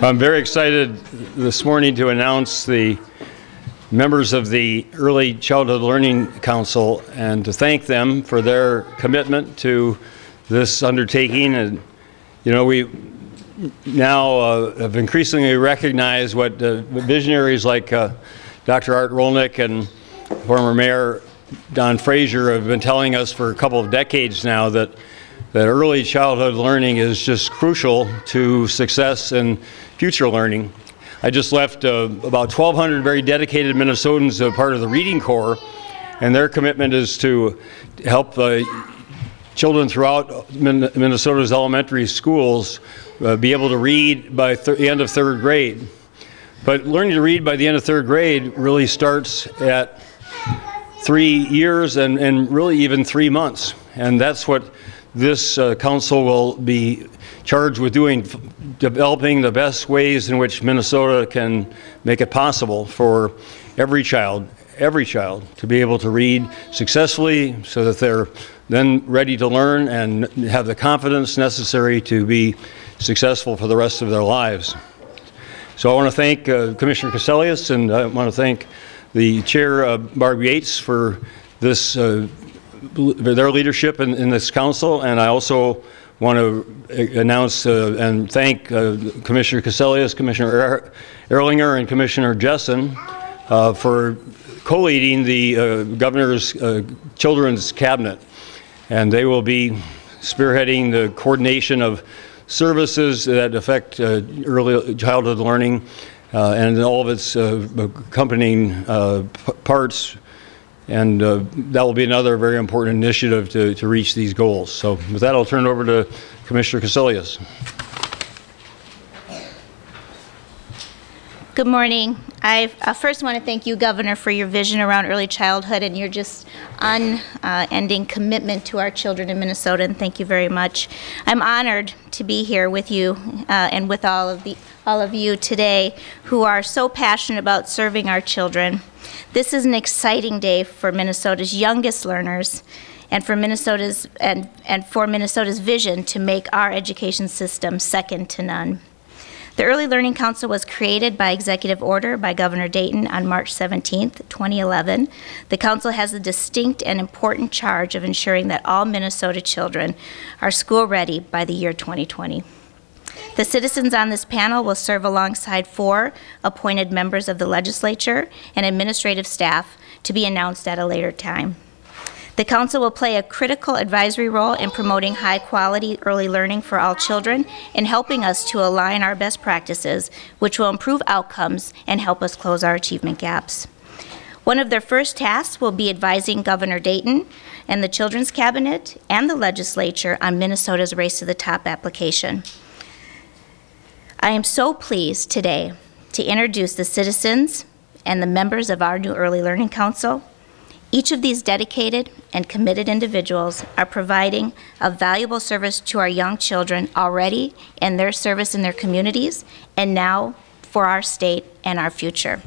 I'm very excited this morning to announce the members of the Early Childhood Learning Council and to thank them for their commitment to this undertaking. And you know, we now have increasingly recognized what visionaries like Dr. Art Rolnick and former Mayor Don Frazier have been telling us for a couple of decades now, that early childhood learning is just crucial to success in future learning. I just left about 1,200 very dedicated Minnesotans a part of the Reading Corps, and their commitment is to help children throughout Minnesota's elementary schools be able to read by the end of third grade. But learning to read by the end of third grade really starts at 3 years and really even 3 months. And that's what this council will be charged with doing, developing the best ways in which Minnesota can make it possible for every child to be able to read successfully so that they're then ready to learn and have the confidence necessary to be successful for the rest of their lives. So I want to thank Commissioner Cassellius, and I want to thank the chair, Barb Yates, for this, their leadership in this council, and I also want to announce and thank Commissioner Cassellius, Commissioner Erlinger, and Commissioner Jessen for co-leading the governor's children's cabinet. And they will be spearheading the coordination of services that affect early childhood learning and all of its accompanying parts. And that will be another very important initiative to reach these goals. So with that, I'll turn it over to Commissioner Cassellius. Good morning. I first want to thank you, Governor, for your vision around early childhood and your just unending commitment to our children in Minnesota, and thank you very much. I'm honored to be here with you and with all of you today who are so passionate about serving our children. This is an exciting day for Minnesota's youngest learners and for Minnesota's vision to make our education system second to none. The Early Learning Council was created by executive order by Governor Dayton on March 17, 2011. The council has a distinct and important charge of ensuring that all Minnesota children are school ready by the year 2020. The citizens on this panel will serve alongside 4 appointed members of the legislature and administrative staff to be announced at a later time. The council will play a critical advisory role in promoting high-quality early learning for all children and helping us to align our best practices, which will improve outcomes and help us close our achievement gaps. One of their first tasks will be advising Governor Dayton and the Children's Cabinet and the legislature on Minnesota's Race to the Top application. I am so pleased today to introduce the citizens and the members of our new Early Learning Council. Each of these dedicated and committed individuals are providing a valuable service to our young children already in their service in their communities and now for our state and our future.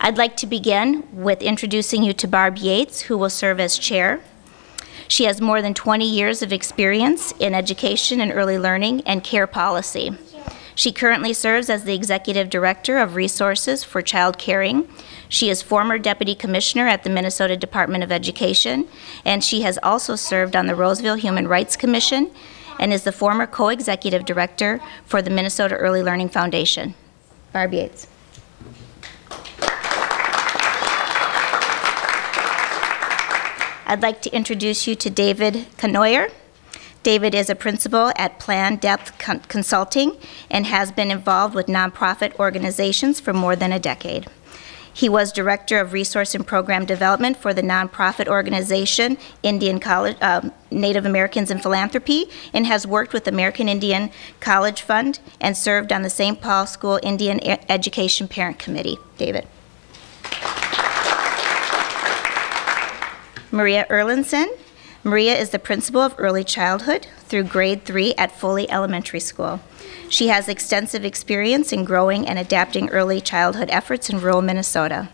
I'd like to begin with introducing you to Barb Yates, who will serve as chair. She has more than 20 years of experience in education and early learning and care policy. She currently serves as the Executive Director of Resources for Child Caring. She is former Deputy Commissioner at the Minnesota Department of Education, and she has also served on the Roseville Human Rights Commission and is the former Co-Executive Director for the Minnesota Early Learning Foundation. Barb Yates. I'd like to introduce you to David Kanoyer. David is a principal at Plan Depth Consulting and has been involved with nonprofit organizations for more than a decade. He was Director of Resource and Program Development for the nonprofit organization Indian College, Native Americans in Philanthropy, and has worked with American Indian College Fund and served on the St. Paul School Indian Education Parent Committee. David. Maria Erlinson. Maria is the principal of early childhood through grade 3 at Foley Elementary School. She has extensive experience in growing and adapting early childhood efforts in rural Minnesota.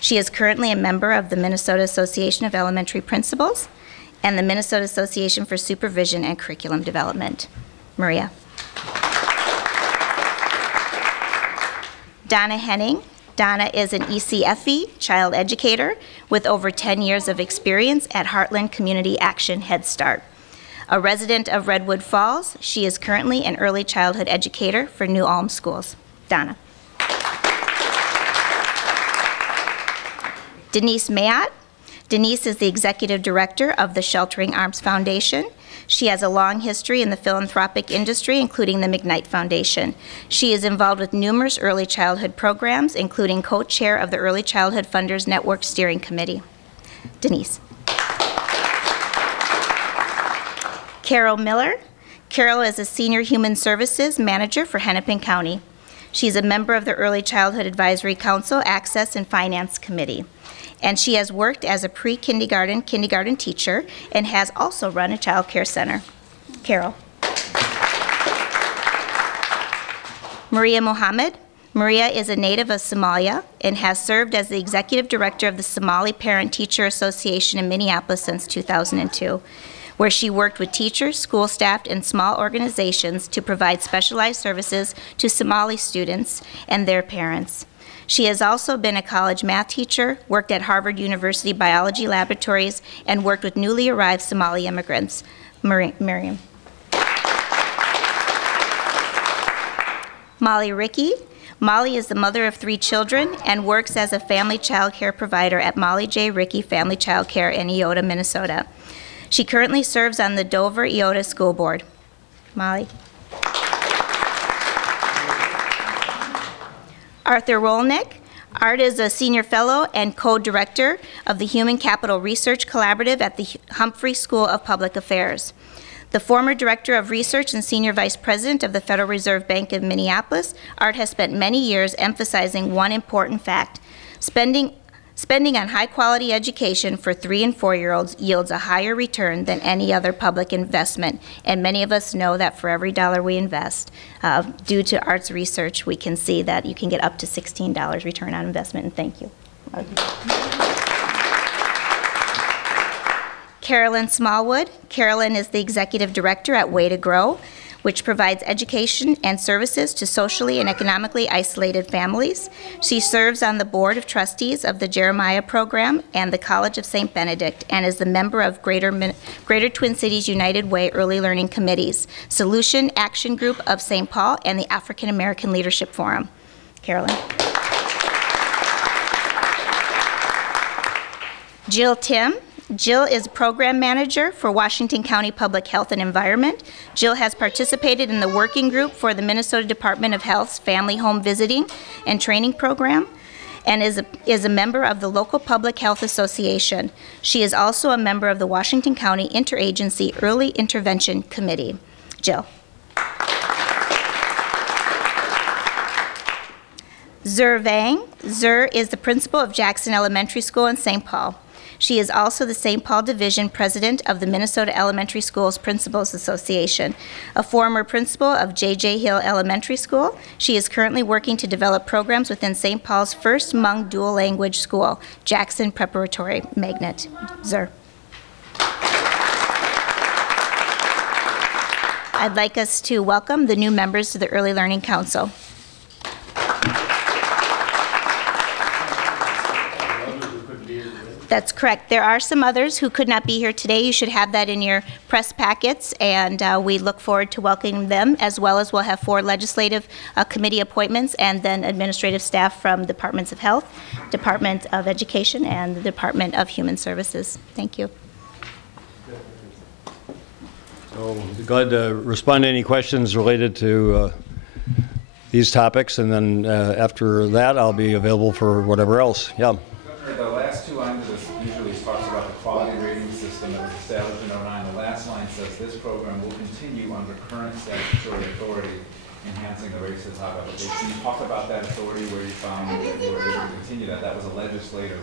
She is currently a member of the Minnesota Association of Elementary Principals and the Minnesota Association for Supervision and Curriculum Development. Maria. Donna Henning. Donna is an ECFE child educator with over 10 years of experience at Heartland Community Action Head Start. A resident of Redwood Falls, she is currently an early childhood educator for New Ulm Schools. Donna. Denise Mayotte. Denise is the executive director of the Sheltering Arms Foundation. She has a long history in the philanthropic industry, including the McKnight Foundation. She is involved with numerous early childhood programs, including co-chair of the Early Childhood Funders Network Steering Committee. Denise. Carol Miller. Carol is a senior human services manager for Hennepin County. She's a member of the Early Childhood Advisory Council Access and Finance Committee. And she has worked as a pre-kindergarten, kindergarten teacher, and has also run a child care center. Carol. Maria Mohammed. Maria is a native of Somalia and has served as the executive director of the Somali Parent Teacher Association in Minneapolis since 2002, where she worked with teachers, school staff, and small organizations to provide specialized services to Somali students and their parents. She has also been a college math teacher, worked at Harvard University Biology Laboratories, and worked with newly arrived Somali immigrants. Miriam. Molly Rickey. Molly is the mother of 3 children and works as a family child care provider at Molly J. Rickey Family Child Care in Eota, Minnesota. She currently serves on the Dover-Eota School Board. Molly. Arthur Rolnick. Art is a senior fellow and co-director of the Human Capital Research Collaborative at the Humphrey School of Public Affairs. The former director of research and senior vice president of the Federal Reserve Bank of Minneapolis, Art has spent many years emphasizing one important fact: spending on high-quality education for 3- and 4-year-olds yields a higher return than any other public investment, and many of us know that for every dollar we invest, due to Art's research, we can see that you can get up to $16 return on investment, and thank you. Carolyn Smallwood. Carolyn is the executive director at Way to Grow, which provides education and services to socially and economically isolated families. She serves on the board of trustees of the Jeremiah Program and the College of St. Benedict, and is the member of Greater Twin Cities United Way Early Learning Committees, Solution Action Group of St. Paul, and the African American Leadership Forum. Carolyn. Jill Tim. Jill is program manager for Washington County Public Health and Environment. Jill has participated in the working group for the Minnesota Department of Health's Family Home Visiting and Training Program, and is a member of the local Public Health Association. She is also a member of the Washington County Interagency Early Intervention Committee. Jill. Zur Vang. Zur is the principal of Jackson Elementary School in St. Paul. She is also the St. Paul Division President of the Minnesota Elementary Schools Principals Association. A former principal of J.J. Hill Elementary School, she is currently working to develop programs within St. Paul's first Hmong dual language school, Jackson Preparatory Magnet. Zur. I'd like us to welcome the new members to the Early Learning Council. That's correct. There are some others who could not be here today. You should have that in your press packets, and we look forward to welcoming them, as well as we'll have 4 legislative committee appointments and then administrative staff from Departments of Health, Department of Education, and the Department of Human Services. Thank you. So glad to respond to any questions related to these topics, and then after that I'll be available for whatever else. Yeah. The last 2 lines of this usually talks about the quality rating system that was established in '09. The last line says this program will continue under current statutory authority, enhancing the rates to the top application. Can you talk about that authority where you found that you were able to continue that? That was a legislative,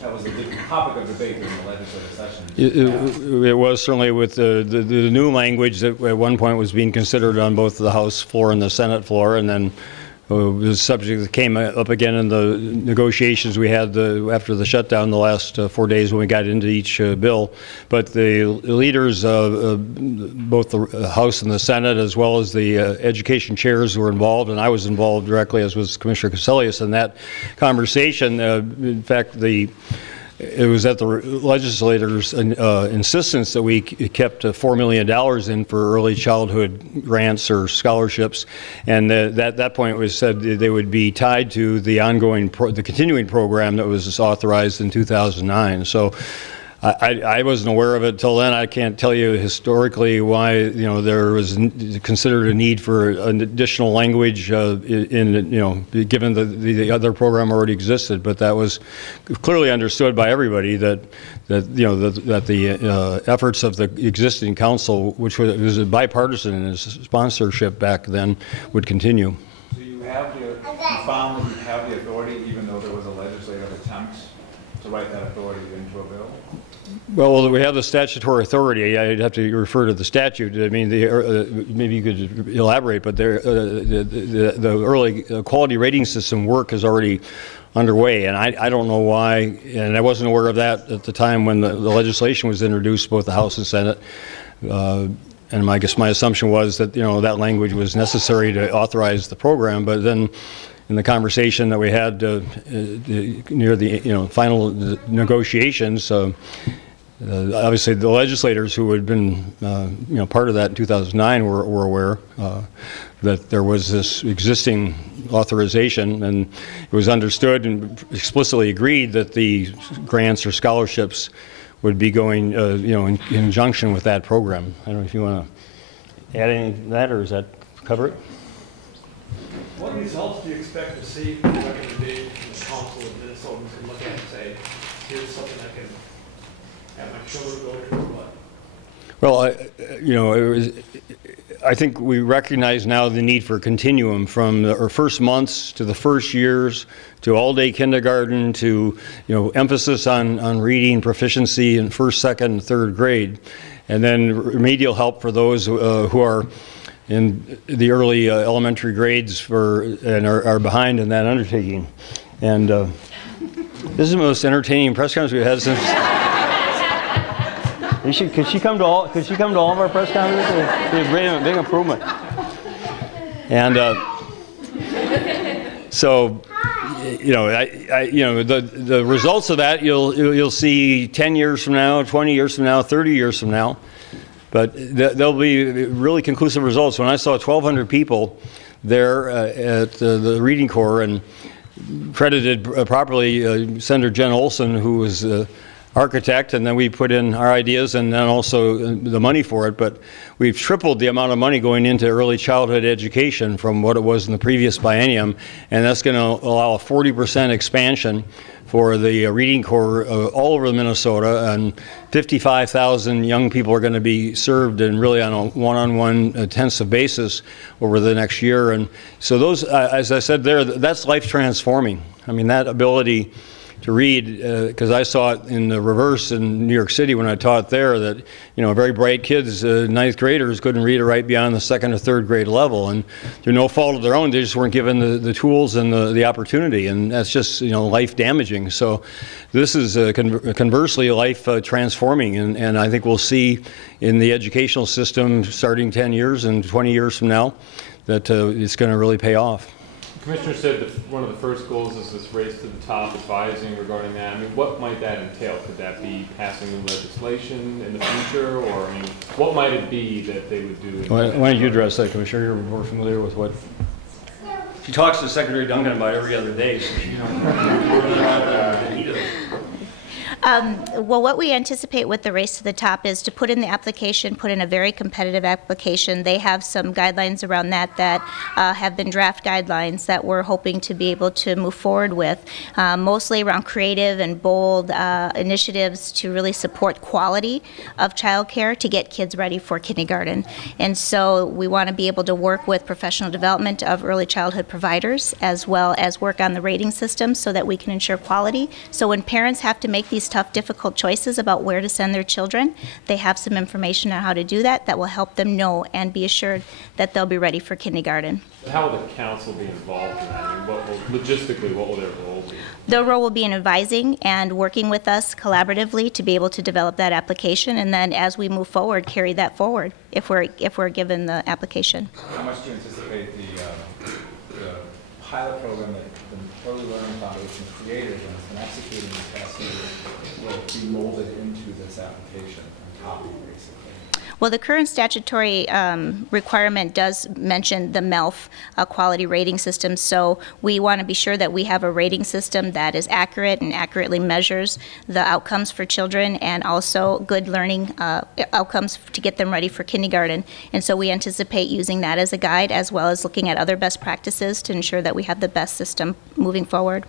that was a topic of debate during the legislative session. It was certainly with the new language that at one point was being considered on both the House floor and the Senate floor, and then was a subject that came up again in the negotiations we had after the shutdown the last 4 days when we got into each bill. But the leaders, both the House and the Senate, as well as the education chairs were involved, and I was involved directly, as was Commissioner Cassellius, in that conversation. In fact, it was at the legislators' insistence that we kept $4 million in for early childhood grants or scholarships, and at that point it was said they would be tied to the the continuing program that was authorized in 2009. So I wasn't aware of it till then. I can't tell you historically why there was considered a need for an additional language given the other program already existed. But that was clearly understood by everybody that the efforts of the existing council, which was bipartisan in its sponsorship back then, would continue. So you found that you have the authority, even though there was a legislative attempt to write that authority into a bill? Well, we have the statutory authority. I'd have to refer to the statute. I mean, maybe you could elaborate, but the early quality rating system work is already underway, and I don't know why, and I wasn't aware of that at the time when the legislation was introduced, both the House and Senate. And I guess my assumption was that that language was necessary to authorize the program, but then in the conversation that we had near the final negotiations, obviously the legislators who had been part of that in 2009 were aware that there was this existing authorization, and it was understood and explicitly agreed that the grants or scholarships would be going in conjunction with that program. I don't know if you want to add anything to that, or does that cover it? What results do you expect to see from the recommendation from the Council of Minnesotans can look at and say, here's something I can have my children go to, or what? Well, I think we recognize now the need for a continuum from our first months to the first years to all-day kindergarten to emphasis on reading proficiency in first, second, and third grade, and then remedial help for those who are in the early elementary grades and are behind in that undertaking. And this is the most entertaining press conference we've had since. Could she come to all of our press conferences? It's a big improvement. And so, the results of that you'll see 10 years from now, 20 years from now, 30 years from now. But there'll be really conclusive results. When I saw 1,200 people there at the Reading Corps, and credited properly Senator Jen Olson, who was the architect, and then we put in our ideas and then also the money for it. But we've tripled the amount of money going into early childhood education from what it was in the previous biennium, and that's going to allow a 40% expansion for the Reading Corps all over Minnesota, and 55,000 young people are going to be served and really on a one-on-one intensive basis over the next year. And so those, as I said there, that's life transforming. I mean, that ability to read, because I saw it in the reverse in New York City when I taught there, that very bright kids, ninth graders, couldn't read or write beyond the second or third grade level, and through no fault of their own, they just weren't given the tools and the opportunity, and that's just life damaging. So this is conversely life transforming, and I think we'll see in the educational system starting 10 years and 20 years from now that it's going to really pay off. The Commissioner said that one of the first goals is this race to the top, advising regarding that. I mean, what might that entail? Could that be passing new legislation in the future, or I mean, what might it be that they would do? Why don't you address that, Commissioner? You're more familiar with what. She talks to Secretary Duncan about every other day, so she Well, what we anticipate with the Race to the Top is to put in the application, put in a very competitive application. They have some guidelines around that have been draft guidelines that we're hoping to be able to move forward with, mostly around creative and bold initiatives to really support quality of childcare to get kids ready for kindergarten. And so we want to be able to work with professional development of early childhood providers, as well as work on the rating system so that we can ensure quality. So when parents have to make these tough, difficult choices about where to send their children, they have some information on how to do that that will help them know and be assured that they'll be ready for kindergarten. How will the council be involved in that? I mean, logistically, what will their role be? Their role will be in advising and working with us collaboratively to be able to develop that application, and then as we move forward, carry that forward if we're given the application. How much do you anticipate the pilot program that the Early Learning Foundation created and has been executing these past years will be molded into this application and copied, basically? Well, the current statutory requirement does mention the MELF quality rating system, so we want to be sure that we have a rating system that is accurate and accurately measures the outcomes for children and also good learning outcomes to get them ready for kindergarten. And so we anticipate using that as a guide as well as looking at other best practices to ensure that we have the best system moving forward.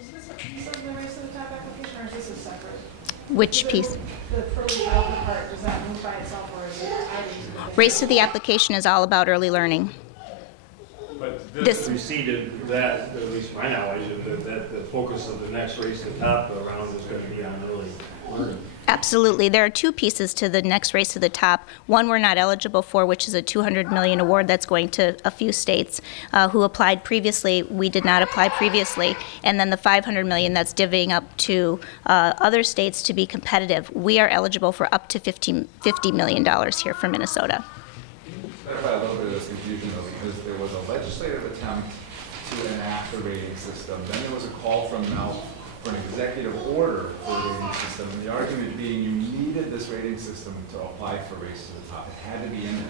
Is this a piece of the Race to the Top application, or is this a separate? Which piece? The early childhood part, does that move by itself, or is it tied into the? Race to the application is all about early learning. But this preceded that, at least my knowledge, that the focus of the next Race to the Top round is going to be on early learning. Absolutely. There are two pieces to the next Race to the Top. One we're not eligible for, which is a $200 million award that's going to a few states who applied previously. We did not apply previously. And then the $500 million that's divvying up to other states to be competitive. We are eligible for up to $50 million here for Minnesota. Clarify a little bit of this confusion, though, because there was a legislative attempt to enact the rating system. Then there was a call from MELF for an executive order for a rating system, and the argument being you needed this rating system to apply for Race to the Top. It had to be in there.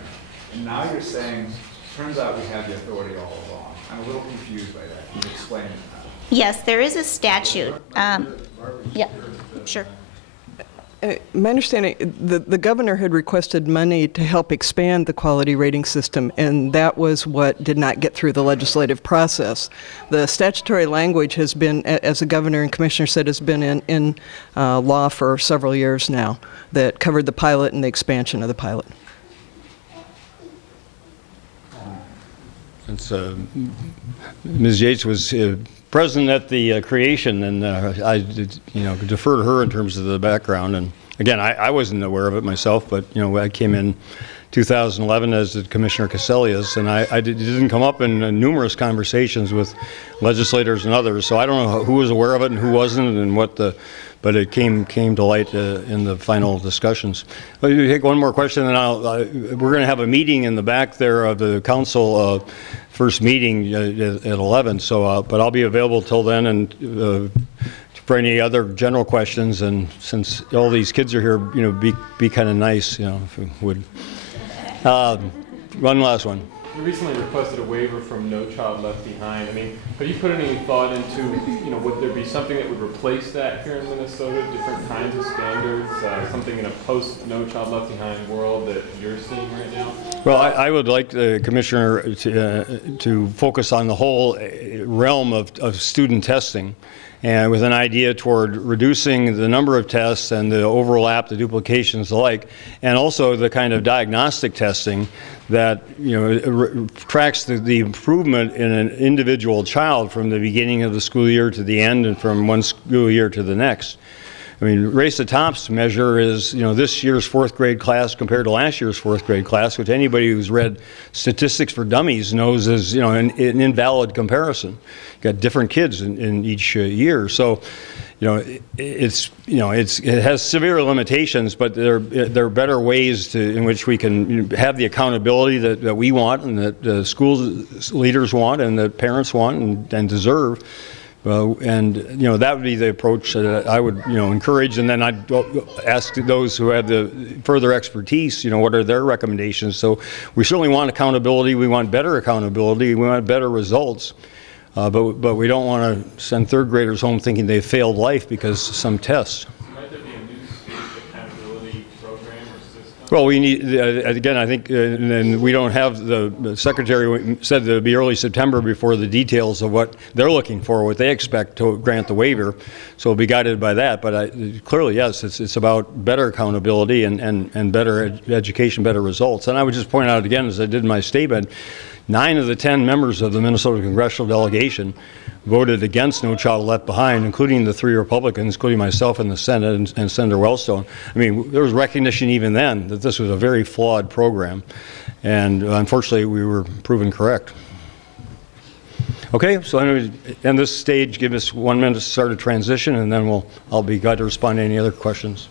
And now you're saying, turns out we have the authority all along. I'm a little confused by that. Can you explain it? Yes, there is a statute. Yeah, sure. My understanding, the governor had requested money to help expand the quality rating system, and that was what did not get through the legislative process. The statutory language has been, as the governor and commissioner said, has been in law for several years now that covered the pilot and the expansion of the pilot. Since Ms. Yates was present at the creation, and I did, defer to her in terms of the background. And again, I wasn't aware of it myself, but I came in 2011 as did Commissioner Caselius, and it didn't come up in numerous conversations with legislators and others. So I don't know who was aware of it and who wasn't, and but it came to light in the final discussions. Let me take one more question, and we're going to have a meeting in the back there of the council. First meeting at 11, so but I'll be available till then, and for any other general questions. And since all these kids are here, be kind of nice, if you would. One last one. You recently requested a waiver from No Child Left Behind. I mean, have you put any thought into, would there be something that would replace that here in Minnesota, different kinds of standards, something in a post-No Child Left Behind world that you're seeing right now? Well, I would like the commissioner to focus on the whole realm of student testing, and with an idea toward reducing the number of tests and the overlap, the duplications alike, and also the kind of diagnostic testing that tracks the improvement in an individual child from the beginning of the school year to the end and from one school year to the next. I mean, Race to the Top's measure is, this year's fourth grade class compared to last year's fourth grade class, which anybody who's read Statistics for Dummies knows is, an invalid comparison. You've got different kids in each year. So, it has severe limitations, but there are better ways in which we can have the accountability that we want and that the school leaders want and that parents want and deserve. That would be the approach that I would, encourage, and then I'd ask those who have the further expertise, what are their recommendations. So we certainly want accountability, we want better accountability, we want better results, but we don't want to send third graders home thinking they failed life because of some tests. Might there be a new state accountability program or system? Well, we need, again, I think, and we don't have, the secretary said that it would be early September before the details of what they're looking for, what they expect to grant the waiver. So we'll be guided by that. But clearly, yes, it's about better accountability and better education, better results. And I would just point out again, as I did in my statement, 9 of the 10 members of the Minnesota congressional delegation voted against No Child Left Behind, including the 3 Republicans, including myself in the Senate and Senator Wellstone. I mean, there was recognition even then that this was a very flawed program, and unfortunately we were proven correct. Okay, so I'm going to end this stage, give us 1 minute to start a transition, and then I'll be glad to respond to any other questions.